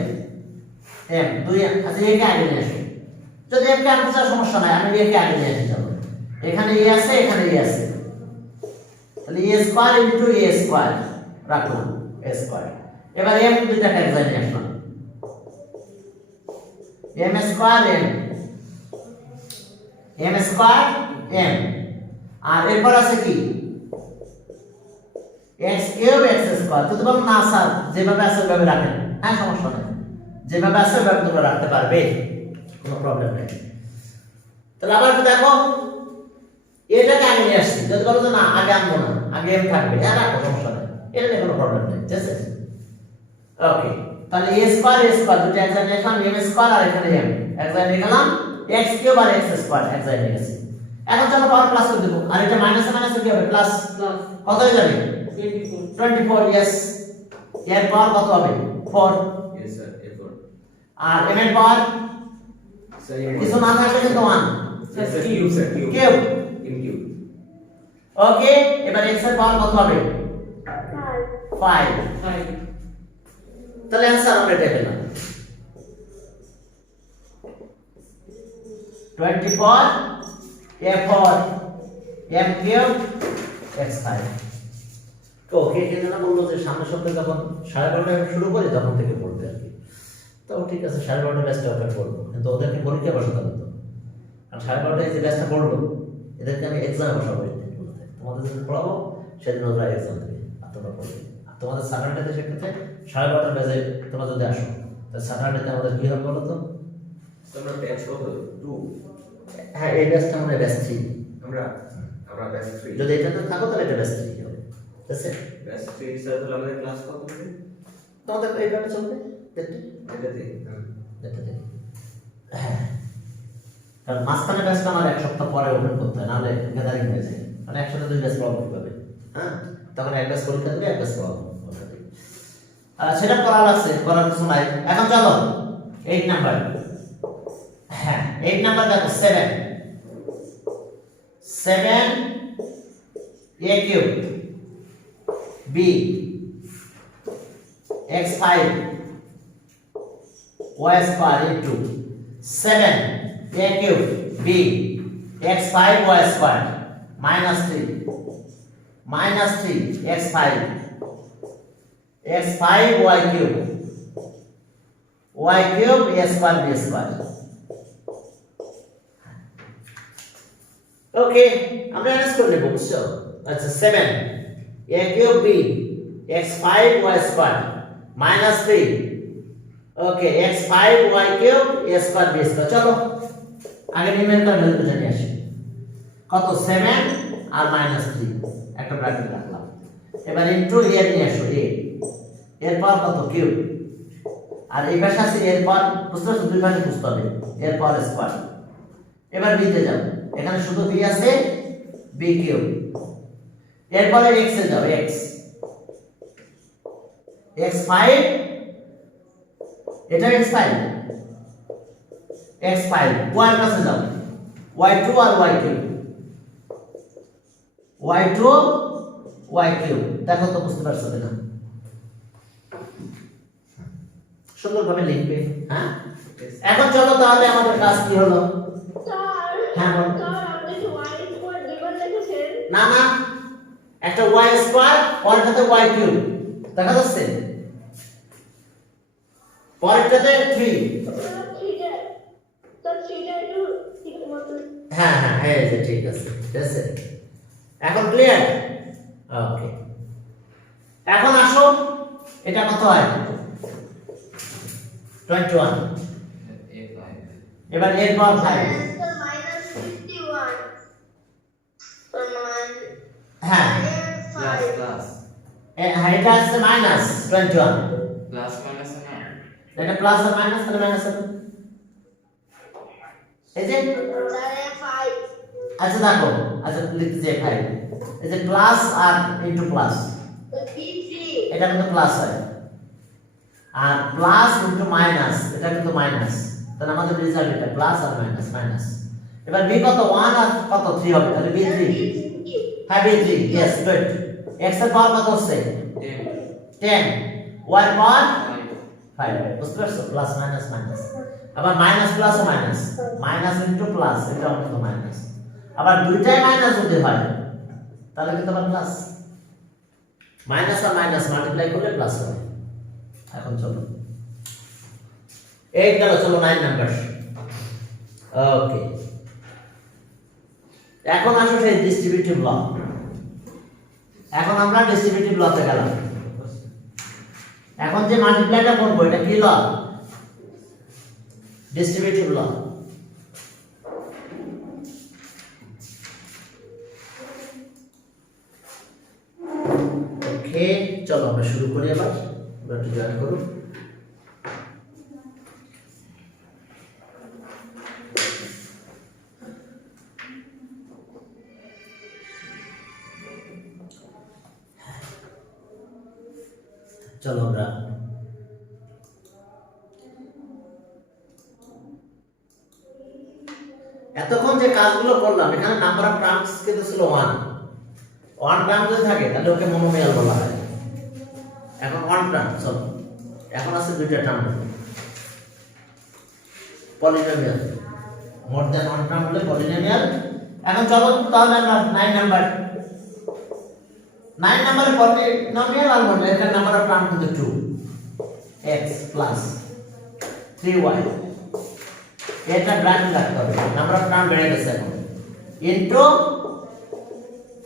m দুই আচ্ছা একে আগে নিয়ে আসো যদি এম কে আনতে চাও সমস্যা নাই আমি একে আগে নিয়ে আসি চলো এখানে এ আছে এখানে এ আছে তাহলে A square into A square রাখলাম এ স্কয়ার এবার এম দুইটাকে এক জায়গায় নিয়ে আসলাম M square M square M আর এরপর আছে কি x কিউব x স্কয়ার যদি বল না স্যার যেভাবে আছে ওইভাবে রাখেন হ্যাঁ সমস্যা নাই যেভাবে আছে ওইভাবে তোমরা রাখতে পারবে কোনো প্রবলেম নেই তাহলে আবার একটু দেখো এটাকে আগে নিয়ে আসছি যদি বলো যে না আগে আনবো না আগে এম থাকবে হ্যাঁ রাখো সমস্যা নেই এটা নিয়ে কোনো প্রবলেম নেই ঠিক আছে ওকে তাহলে a স্কয়ার দুটো এক জায়গায় নিলাম m স্কয়ার আর এখানে m এক জায়গায় নিয়ে গেলাম x কিউব আর x স্কয়ার এক জায়গায় নিয়ে গেছি এখন চলো পাওয়ার প্লাস করে দেব আর এটা মাইনাসে মাইনাসে কি হবে প্লাস প্লাস কত হয়ে যাবে 24 24 yes এর পাওয়ার কত হবে 4 4 Yes, sir. A4. আর m এর পাওয়ার Sir, কিছু না থাকলে কিন্তু 1 Yes, sir. Cube, sir. Cube. Cube In cube. ওকে এবার x এর পাওয়ার কত হবে 5 5 তাহলে आंसर আমরা এটা পেলাম 24 a4 m কিউব x5 তো ওকে কেন না বললো যে সামনের সপ্তাহে যখন 12:30 শুরু করি তখন থেকে পড়তে আর কি তো ঠিক আছে 12:30 ব্যাচটা ওটা পড়বো কিন্তু ওদেরকে পরীক্ষা বসাতে হবে তো কারণ 12:30 যে ব্যাচটা পড়লো এদেরকে আমি এক্সামে বসাবো তোমাদের যখন পড়াবো সেদিন ওরা এক্সাম দেবে আর তোমরা পড়বে আর তোমাদের স্যাটারডেতে সেক্ষেত্রে 12:30 ব্যাচে তোমরা যদি আসো তাহলে স্যাটারডেতে আমাদের কি হবে বলো তো So, আমরা batch কত? 2. হ্যাঁ এই ব্যাচটা আমাদের ব্যাচ 3 আমরা batch 3. যদি এটাতে থাকো তাহলে এটা ব্যাচ 3 হবে ঠিক আছে Batch 3 স্যার তাহলে আমাদের ক্লাস কত হবে? তোমাদের এইভাবে চলবে দেখতে এটাতে। দেখতে হ্যাঁ কারণ মাঝখানে ব্যাচটা আমার এক সপ্তাহ পরে ওপেন করতে হয় নাহলে গ্যাদারিং হয়ে যায় মানে একসাথে দুই ব্যাচ প্রবলেম হবে হ্যাঁ তখন এক ব্যাচ পরীক্ষা দেবে এক ব্যাচ প্রবলেম সেটা করা লাগছে করার কিছু নাই এখন চলো 8 নাম্বার হ্যাঁ 8 নাম্বার দেখো 7 a cube b x5 y square into 7 a cube b x5 y square minus 3 x5 y cube a square b square ওকে আমরা অ্যারেঞ্জ করে নেব বুঝছো আচ্ছা 7 a cube b x5 y square minus 3 okay x5 y cube a square b square চলো আগে numerical value জানি আসি কত 7 আর -3 একটা ব্র্যাকেট রাখলাম এবার ইনটু a নিয়ে আসো a এর পাওয়ার কত কিউব আর এই পাশে আছে এর পাওয়ার বুঝতে পারছো দুই পাশে বুঝতে হবে এর পাওয়ার স্কয়ার এবার b তে যাও এখানে শুধু b আছে b কিউব এরপরে x এ যাও x x5 এটা x5 x5 y এর কাছে যাও y2 আর y3 y2 y3 দেখো তো বুঝতে পারছো কিনা সুন্দরভাবে লিখবে হ্যাঁ এখন চলো তাহলে আমাদের কাজ কি হলো হ্যাঁ বল না না একটা y স্কয়ার আর সাথে y কিউব দেখা যাচ্ছে পরেরটাতে 3 হ্যাঁ হ্যাঁ এই যে ঠিক আছে ঠিক আছে এখন ক্লিয়ার ওকে এখন আসো এটা কত হয় 21 A5 এবার এর পাওয়ার 5 হ্যাঁ প্লাস এটা আছে মাইনাস 21 প্লাস মাইনাস না এটা প্লাস আর মাইনাস তাহলে মাইনাস হবে এই যে আচ্ছা দেখো আচ্ছা লিখতে 5 এই যে প্লাস আর ইনটু প্লাস এটা কিন্তু প্লাস হয় আর প্লাস ইনটু মাইনাস এটা কিন্তু মাইনাস তাহলে আমাদের রেজাল্ট এটা প্লাস আর মাইনাস মাইনাস এবার b কত 1 আর কত 3 হবে তাহলে b3 হ্যাঁ b3 यस গুড x এর পাওয়ার কত হচ্ছে 10 y এর পাওয়ার 5 বুঝতে পারছো প্লাস মাইনাস মাইনাস আবার minus plus minus minus into plus এটা কিন্তু মাইনাস আবার দুইটাই মাইনাস যদি হয় তাহলে কিন্তু আবার প্লাস মাইনাস আর মাইনাস মাল্টিপ্লাই করলে প্লাস হবে এখন চলো 8 গেল চলো 9 নাম্বার ওকে এখন আসো সেই ডিস্ট্রিবিউটিভ ল এখন আমরা ডিস্ট্রিবিউটিভ লতে গেলাম এখন যে মাল্টিপ্লাইটা করব এটা কি ল ডিস্ট্রিবিউটিভ ল ওকে চলো আমরা শুরু করি এবার একটু জয়েন করুন চলো আমরা এতক্ষণ যে কাজগুলো করলাম এখানে নাম্বার অফ টার্মস কিন্তু ছিল 1 টার্ম যদি থাকে তাহলে ওকে মনোমিয়াল বলা হয়। এখন 1 টার্ম সব এখন আছে দুইটা term polynomial, more than 1 term হলে পলিনোমিয়াল। এখন চলো তাহলে আমরা 9 নাম্বারে পলিনোমিয়াল আর বলবো এখানে নাম্বার অফ টার্ম কিন্তু 2x প্লাস 3y, এটা ব্র্যাকেট রাখতে হবে, নাম্বার অফ টার্ম বেড়ে গেছে এখন, ইনটু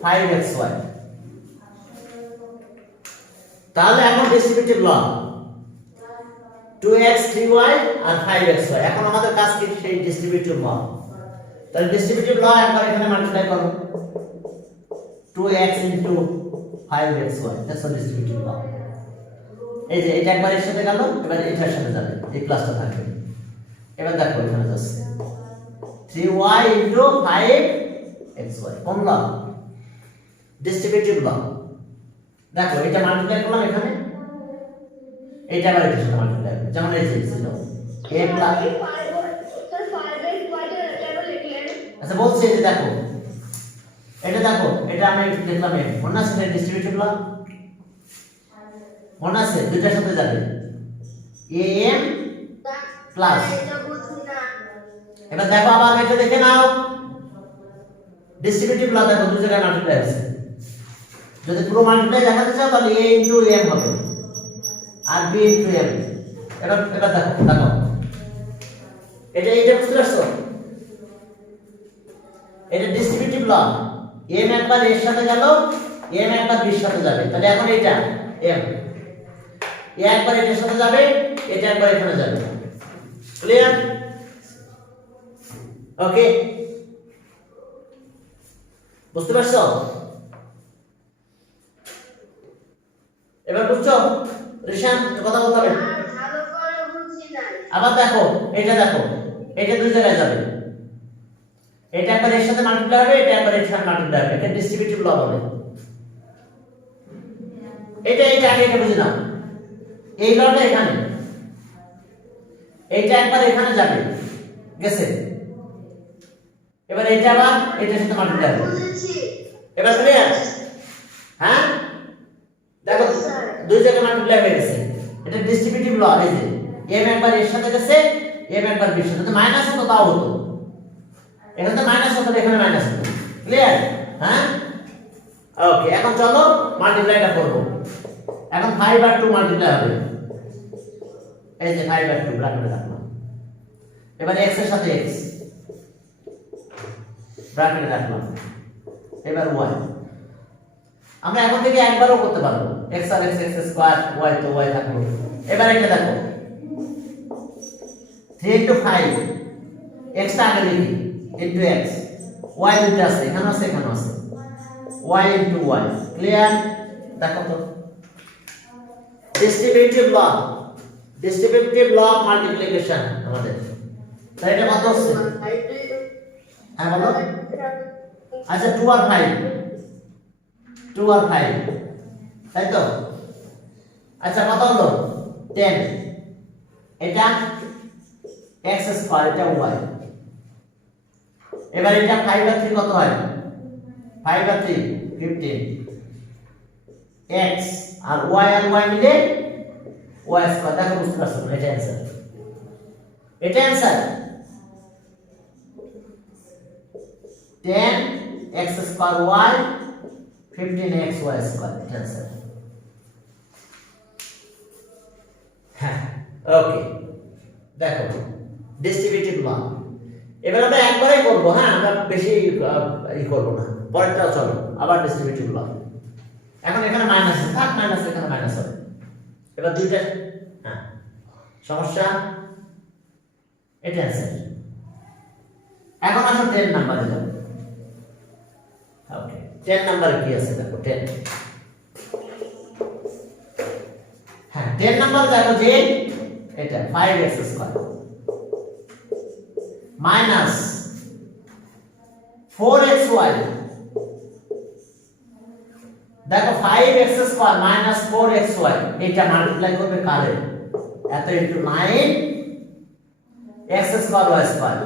5xy। তাহলে এখন ডিস্ট্রিবিউটিভ ল 2x 3y আর 5xy। এখন আমাদের কাজ কি সেই ডিস্ট্রিবিউটিভ ল। তাহলে ডিস্ট্রিবিউটিভ ল একবার এখানে মাল্টিপ্লাই করো 2x 5xy, that's the distributive ল। এই যে এটা একবার এর সাথে গেল, এবার এটার সাথে যাবে, এই প্লাসটা থাকবে। এবার দেখো এখানে যাচ্ছে 3y 5xy, কোন ল? ডিস্ট্রিবিউটিভ ল। দেখো এটা মাল্টিপ্লাই করলাম এখানে, এটা আবার এটার সাথে মাল্টিপ্লাই করব, যেমন এই যে ছিল a প্লাস। স্যার 5xy কেন লিখলেন? আচ্ছা বলছি এই যে দেখো এটা, দেখো এটা আমি লিখলাম এ, মনে আছে এটা ডিস্ট্রিবিউটিভ ল, মনে আছে দুইটার সাথে যাবে am প্লাস। এটা বুঝি না। এবার দেখো আবার এটা দেখে নাও, ডিস্ট্রিবিউটিভ ল দেখো দুই জায়গায় মাল্টিপ্লাই আছে। যদি পুরো মাল্টিপ্লাই দেখাতে চাও তাহলে a ইনটু m হবে আর b ইনটু m। এবার দেখো এটা বুঝতে পারছো? এটা ডিস্ট্রিবিউটিভ ল, m একবার এর সাথে গেল, m একবার b এর সাথে যাবে, তাহলে এখন এটা m, a একবার এর সাথে যাবে, এটা একবার এখানে যাবে। ক্লিয়ার? ওকে, বুঝতে পারছো? এবার বুঝছো রিশান? কথা বলতে হবে। আর ভালো করে বুঝি না। আবার দেখো এটা দুই জায়গায় যাবে, এটা একবার এর সাথে মাল্টিপ্লাই হবে, এটা একবার এর সাথে মাল্টিপ্লাই হবে, এটা ডিস্ট্রিবিউটিভ ল বলে। এটা আগে এটা বুঝে নাও, এই লটা এখানে, এইটা একবার এখানে যাবে, গেছে, এবার এটা আবার এটার সাথে মাল্টিপ্লাই হবে। বুঝেছি। এবার ক্লিয়ার? হ্যাঁ দেখো দুই জায়গায় মাল্টিপ্লাই হয়ে গেছে, এটা ডিস্ট্রিবিউটিভ ল। এই যে m একবার এর সাথে গেছে, m একবার b এর সাথে, মাইনাস হতো তাও হতো, এখানে তো মাইনাস হতো, এখানে মাইনাস হতো। ক্লিয়ার? হ্যাঁ ওকে, এখন চলো মাল্টিপ্লাইটা করব। এখন 5 আর 2 মাল্টিপ্লাই হবে, এই যে 5 আর 2 ব্র্যাকেটে রাখলাম। এবার x এর সাথে x ব্র্যাকেটে রাখলাম, এবার y। আমরা এখন থেকে একবারও করতে পারবো, x আর x স্কয়ার, y তো y থাকলো। এবার এটা দেখো 3 into 5, x টা আগে লিখি, into x, y দুটো আছে, এখানে আছে, এখানে আছে, y into y। ক্লিয়ার? দেখো তো ডিস্ট্রিবিউটিভ ল অফ মাল্টিপ্লিকেশন আমাদের। তাই এটা কত হচ্ছে? হ্যাঁ বলো। আচ্ছা 2 আর 5, তাই তো? আচ্ছা কত হলো? 10, এটা x স্কয়ার, এটা y। এবার এটা 5 আর 3 কত হয়? 5 আর 3 15, x আর y মিলে y স্কয়ার। দেখো বুঝতে পারছো? এটা অ্যানসার, এটা answer 10x square y 15x y square, এটা অ্যানসার। হ্যাঁ ওকে, দেখো ডিস্ট্রিবিউটিভ ল। এবার আমরা একবারই করব, হ্যাঁ আমরা বেশি করব না, পরেরটাও চলো। আবার ডিস্ট্রিবিউটিভ ল, এখন এখানে মাইনাস আছে, থাক মাইনাস, এখানে মাইনাস হবে। এবার দুইটা, হ্যাঁ সমস্যা, এটা অ্যানসার। এখন আসো 10 নাম্বারে যাও। ওকে 10 নাম্বারে কি আছে দেখো, 10। হ্যাঁ 10 নাম্বার দেখো যে এটা 5x স্কয়ার মাইনাস 4xy। দেখো 5x স্কয়ার মাইনাস 4xy, এটা মাল্টিপ্লাই করবে কারে? এত into 9 x square y square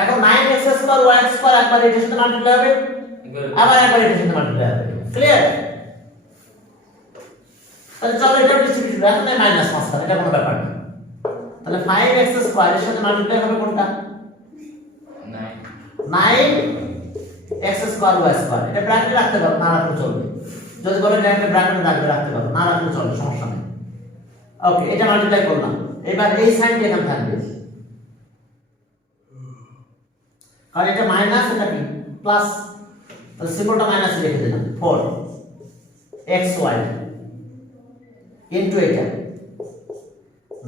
এখন 9x স্কয়ার y স্কয়ার একবার এটার সাথে মাল্টিপ্লাই হবে, আবার একবার এটার সাথে মাল্টিপ্লাই হবে। ক্লিয়ার? তাহলে চলো এটা ডিস্ট্রিবিউশন, এখন এই মাইনাস মাঝখানে, এটা কোনো ব্যাপার না। তাহলে 5x স্কয়ার এর সাথে মাল্টিপ্লাই হবে কোনটা? 9x square y square. এটা ব্র্যাকেটে রাখতে পারো, না রাখলে চলবে। যদি বলে এটা একটা ব্র্যাকেটে রাখতে পারো, না রাখলে চলবে, সমস্যা নেই। ওকে, এটা মাল্টিপ্লাই করলাম। এবার এই সাইনটা এখানে থাকবে, কারণ এটা মাইনাস, এটা কি প্লাস, তাহলে সিম্বলটা মাইনাস লিখে দিলাম। 4xy ইনটু এটা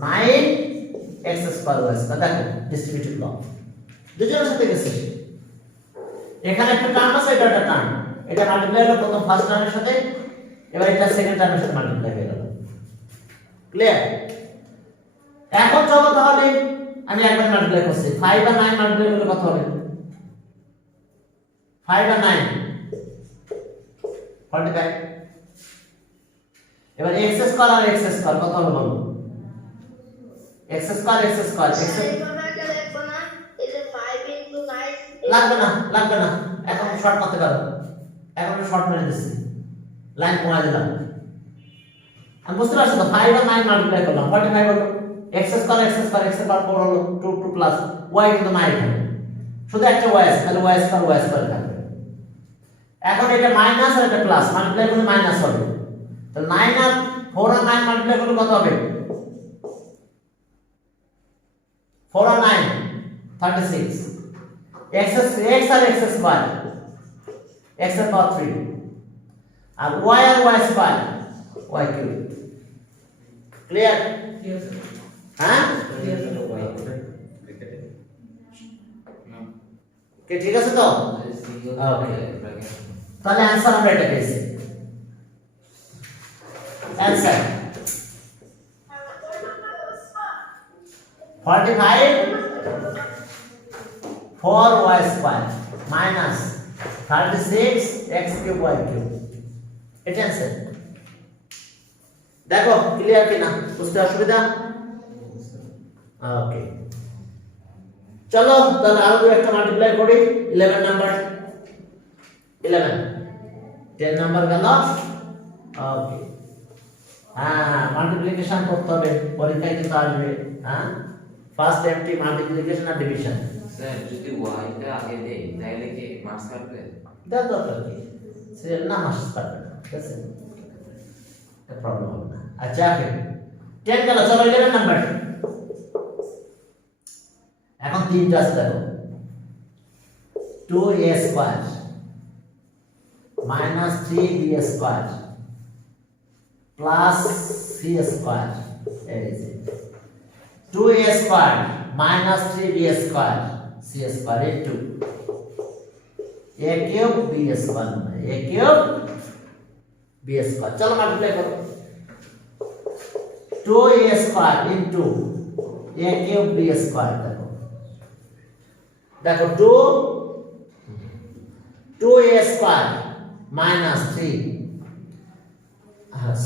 9x স্কয়ার y স্কয়ার। দেখো ডিস্ট্রিবিউটিভ ল দুজনের সাথে গেছে। এখানে একটা টার্ম আছে, এটা একটা টার্ম, এটা মাল্টিপ্লাই হলো প্রথম ফার্স্ট টার্মের সাথে, এবার এটা সেকেন্ড টার্মের সাথে মাল্টিপ্লাই হয়ে গেল। ক্লিয়ার? এখন চলো তাহলে আমি একবার মাল্টিপ্লাই করছি, 5 আর 9 মাল্টিপ্লাই করলে কত হবে? 5 আর 9 45। এবার x স্কয়ার আর x স্কয়ার কত হবে বলো? x square x square x এইভাবে একটা লিখবো না, এই যে 5 into 9 লাগবে না, এখন শর্ট করতে পারো, এখন শর্ট মেরে দিচ্ছি, লাইন কমাই দিলাম। আমি বুঝতে পারছি তো, 5 আর 9 মাল্টিপ্লাই করলাম 45 হলো, x square x square x এর পাওয়ার 4 হলো, 2 প্লাস y কিন্তু নাই এখানে, শুধু একটা y আছে, তাহলে y স্কয়ার থাকবে। এখন এটা মাইনাস আর এটা প্লাস, মাল্টিপ্লাই করলে মাইনাস হবে, তাহলে 9 আর 4 আর 9 মাল্টিপ্লাই করলে কত হবে? 4 আর 9 36, x আর x স্কয়ার, x এর পাওয়ার 3 আর y আর y square y cube. Clear? ঠিক আছে হ্যাঁ ব্র্যাকেটে কি ঠিক আছে তো? তাহলে आंसर আমরা এটা পেয়েছি। Answer 45 4y square minus 36 x cube y cube. এটা आंसर। দেখো ক্লিয়ার কিনা, বুঝতে অসুবিধা? ওকে, চলো তাহলে আরো একটা মাল্টিপ্লাই করি। 11 নাম্বার 11 10 নাম্বার গেল। ওকে, হ্যাঁ মাল্টিপ্লিকেশন করতে হবে, পরীক্ষায় কিন্তু আসবে। হ্যাঁ, ফার্স্ট এমটি মাল্টিপ্লিকেশন আর ডিভিশন। স্যার যদি y টা আগে দেই তাহলে কি মার্কস কাটবে? দাও দরকার কি, সিরিয়াল না মাস পাবে না, ঠিক আছে, এটা প্রবলেম হবে না। আচ্ছা ফির 10 গেল, চলো 11 নাম্বার। এখন তিনটা আছে দেখো, 2a square minus 3b square plus c square, এই যে 2a square minus 3b square c square into a cube b square, a cube b square. চলো মাল্টিপ্লাই করো, 2a square into a cube b square. দেখো 2a square minus 3,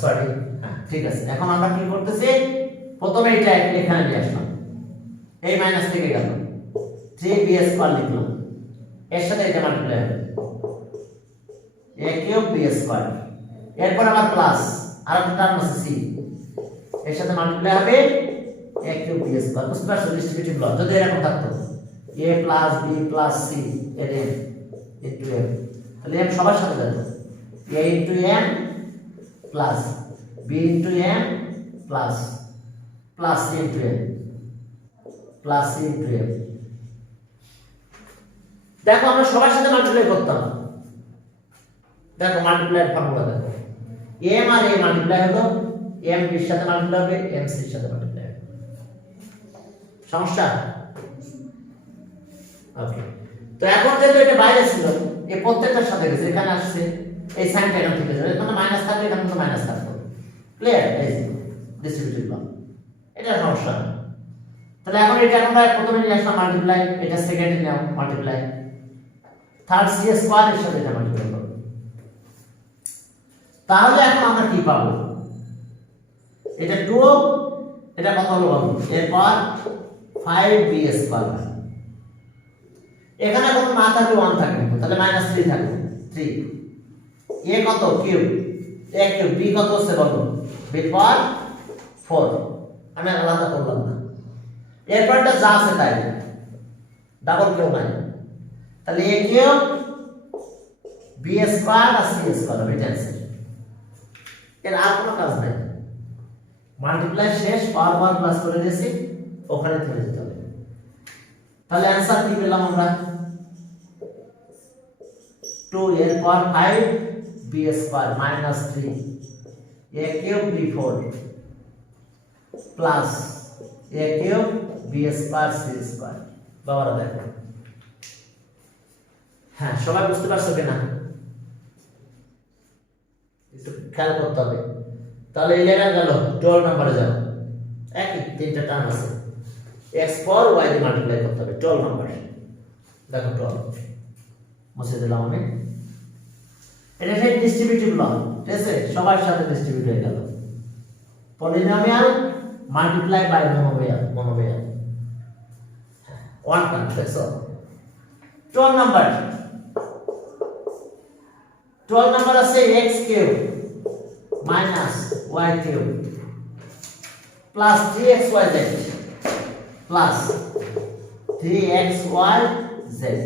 sorry, ঠিক আছে। এখন আমরা কি করতেছি, প্রথমে এটা এখানে নিয়ে আসলাম, এই মাইনাস থেকে গেল, 3b স্কয়ার লিখলাম, এর সাথে এটা মাল্টিপ্লাই হবে, a কিউব b স্কয়ার। এরপর আবার প্লাস আর একটা টার্ম আছে c, এর সাথে মাল্টিপ্লাই হবে a কিউব b স্কয়ার। বুঝতে পারছো ডিস্ট্রিবিউটিভ ল? যদি এরকম থাকতো a plus b plus c এর m ইনটু m, তাহলে m সবার সাথে যাবে, a into m plus b into m plus plus c into m plus c into m। দেখো আমরা সবার সাথে মাল্টিপ্লাই করতাম, দেখো মাল্টিপ্লাইয়ের ফর্মুলা দেখো, m আর a মাল্টিপ্লাই হলো, m b এর সাথে মাল্টিপ্লাই হবে, m c এর সাথে মাল্টিপ্লাই হবে। সমস্যা? ওকে, তো এখন যেহেতু এটা বাইরে ছিল, এই প্রত্যেকটার সাথে গেছে, এখানে আসছে, এই সাইনটা এখান থেকে যাবে, এখানে মাইনাস থাকবে, এখানে কিন্তু মাইনাস থাকবে। ক্লিয়ার? এই ডিস্ট্রিবিউটিভ ল, এটা সমস্যা না। তাহলে এখন এটা আমরা প্রথমে নিয়ে আসলাম মাল্টিপ্লাই, এটা সেকেন্ডে নাও মাল্টিপ্লাই, থার্ড c স্কয়ার এর সাথে এটা মাল্টিপ্লাই করব। তাহলে এখন আমরা কি পাবো, এটা 2, এটা কত হলো বলো, এরপর 5b স্কয়ার এখানে কোনো না থাকলে 1 থাকবে, তাহলে -3 থাকবে 3। a কত কিউব, a কিউব, b কত হচ্ছে বলো, b পাওয়ার 4। আমি আলাদা করলাম না, এরপরটা যা আছে তাই, ডাবল কেউ নাই, তাহলে a কিউব b স্কয়ার আর c স্কয়ার হবে, এটা আছে। এর আর কোনো কাজ নাই, মাল্টিপ্লাই শেষ, পাওয়ার প্লাস করে দিয়েছি, ওখানে থেমে যেতে হবে। তাহলে অ্যানসার কি পেলাম আমরা, 2 এর পাওয়ার 5 b square minus 3 a cube b 4 plus a cube b square c square. বাবারা দেখো, হ্যাঁ সবাই বুঝতে পারছো কিনা, একটু খেয়াল করতে হবে। তাহলে 11 গেল, 12 নম্বরে যাও, একই তিনটা টার্ম আছে, x ফর y দিয়ে মাল্টিপ্লাই করতে হবে, 12 নম্বর। দেখো 12 মুছে দিলাম আমি, এটা সেই ডিস্ট্রিবিউটিভ ল, ঠিক আছে, সবার সাথে ডিস্ট্রিবিউট হয়ে গেল, পলিনোমিয়াল মাল্টিপ্লাই বাই মনোমিয়াল, 1 টার্ম, দেখছো। 12 নম্বর, 12 নম্বর আছে x cube minus y cube plus 3xyz plus 3xyz।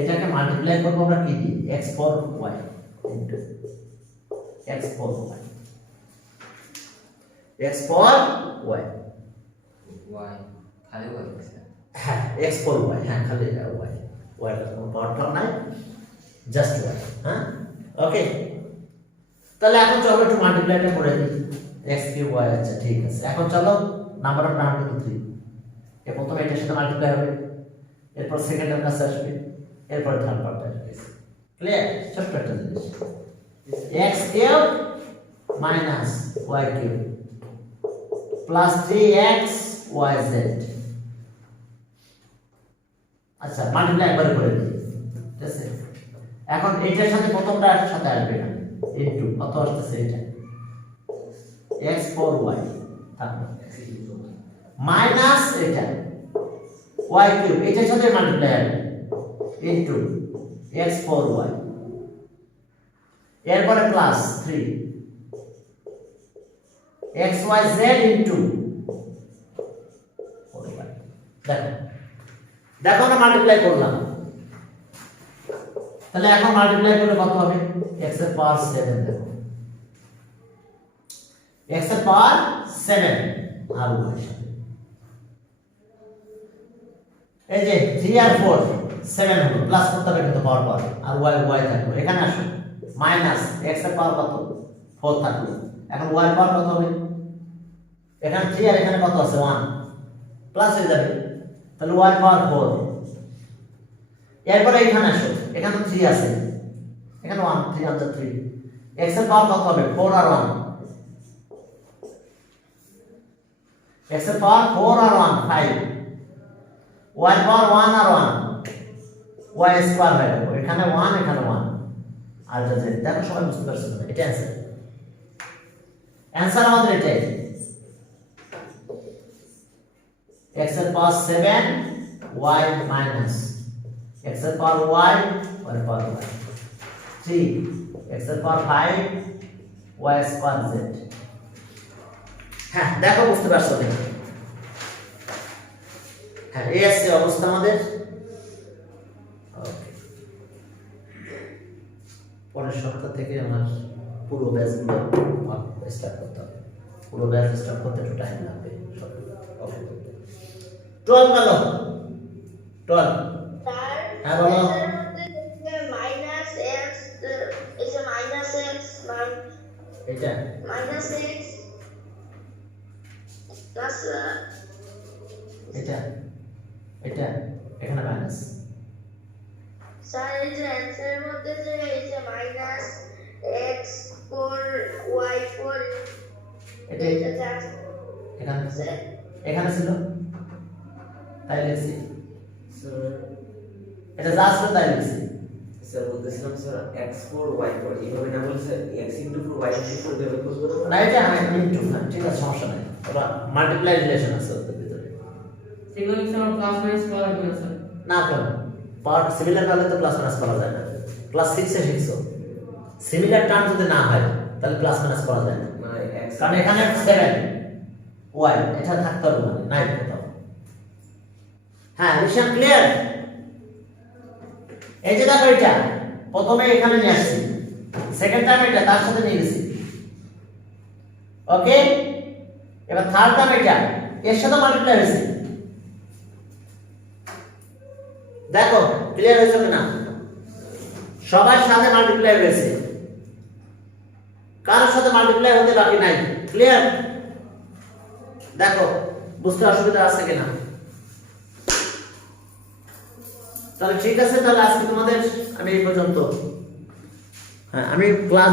এটাকে মাল্টিপ্লাই করব আমরা কি দিয়ে, x for y into x for y, x for y, y খালি y আছে, হ্যাঁ x ফর y, হ্যাঁ খালি y, y এর কোনো পাওয়ার টার্ম নাই, জাস্ট y। হ্যাঁ ওকে, তাহলে এখন চলো একটু মাল্টিপ্লাইটা করে দিই, x কিউব y, আচ্ছা ঠিক আছে। এখন চলো নাম্বার অফ রাউন্ড টু 3, এর প্রথমে এটার সাথে মাল্টিপ্লাই হবে, এরপর সেকেন্ডের কাছে আসবে, এরপর থার্ড পার্টটা আসবে। ক্লিয়ার, ছোট্ট একটা জিনিস, x cube minus y cube plus 3xyz। আচ্ছা মাল্টিপ্লাই একবার করে দিই, ঠিক আছে। এখন এটার সাথে প্রথমটার সাথে আসবে না, ইনটু কত আসছে এটা, x ফর y তারপর মাইনাস এটা y কিউব, এটার সাথে মাল্টিপ্লাই হবে, ইনটু x ফর y, এরপরে প্লাস 3 xyz ইনটু 4y। দেখো দেখো আমরা মাল্টিপ্লাই করলাম, তাহলে এখন মাল্টিপ্লাই করলে কত হবে, x এর পাওয়ার 7, দেখো x এর পাওয়ার 7 আর y এর সাথে, এই যে 3 আর 4 7 হলো, প্লাস করতে হবে কিন্তু পাওয়ার পাওয়ার, আর y থাকলো, এখানে আসো মাইনাস x এর পাওয়ার কত 4 থাকলো, এখন y এর পাওয়ার কত হবে, এখানে 3 আর এখানে কত আছে 1, প্লাস হয়ে যাবে, তাহলে y এর পাওয়ার 4। এরপরে এখানে আসো, এখানে তো 3 আছে, এখানে 1, 3 আর 3, x এর পাওয়ার কত হবে 4 আর 1, x এর পাওয়ার 4 আর 1 5, y এর পাওয়ার 1 আর 1, y স্কয়ার হয়ে যাবে, এখানে 1 এখানে 1 আর z। দেখো সবাই বুঝতে পারছো না, এটা অ্যানসার, অ্যানসার আমাদের এটাই, x এর পাওয়ার 7 y মাইনাস x এর পাওয়ার y, y এর পাওয়ার y, 3 x এর পাওয়ার 5 y স্কয়ার z। হ্যাঁ দেখো বুঝতে পারছো না, হ্যাঁ এই আছে অবস্থা আমাদের। ওকে, পরের সপ্তাহ থেকে আমার পুরো ব্যাচগুলো স্টার্ট করতে হবে, পুরো ব্যাচ স্টার্ট করতে একটু টাইম লাগবে। ওকে 12 গেল, 12 স্যার হ্যাঁ বলো, minus x, is a minus x এটা minus x plus এটা এটা এখানে মাইনাস, স্যার এই যে অ্যান্সারের মধ্যে যে এই যে মাইনাস x 4 y 4 এটা এটা যা এখানে আছে এখানে ছিল তাই লিখছি, স্যার এটা যা ছিল তাই লিখছি। স্যার বলতেছিলাম স্যার x4 y4 এইভাবে না বলে স্যার x * 4 y * 4 দেবে বুঝবো না, না এটা ইনটু, ঠিক আছে সমস্যা নাই, আবার মাল্টিপ্লাই রিলেশন আছে ওর ভিতরে, সেগুলো কি স্যার প্লাস মাইনাস করা হবে না স্যার? না করো পার্ট সিমিলার হলে তো প্লাস মাইনাস করা যায় না। ক্লাস 6 এ শিখছো সিমিলার টার্ম যদি না হয় তাহলে প্লাস মাইনাস করা যায় না, মানে x কারণ এখানে 7 y এটা থাকতে হবে না, নাই কোথাও। হ্যাঁ, বিষয় ক্লিয়ার? এই যে দেখো এটা প্রথমে এখানে নিয়ে আসছি, সেকেন্ড টাইম এটা তার সাথে নিয়ে গেছি, ওকে। এবার থার্ড টাইম এটা এর সাথে মাল্টিপ্লাই হয়েছে। দেখো ক্লিয়ার হয়েছে কিনা? সবার সাথে মাল্টিপ্লাই হয়েছে, কারোর সাথে মাল্টিপ্লাই হতে বাকি নাই। ক্লিয়ার? দেখো বুঝতে অসুবিধা আছে কিনা? তাহলে ঠিক আছে, তাহলে আজকে তোমাদের আমি এই পর্যন্ত। হ্যাঁ, আমি ক্লাস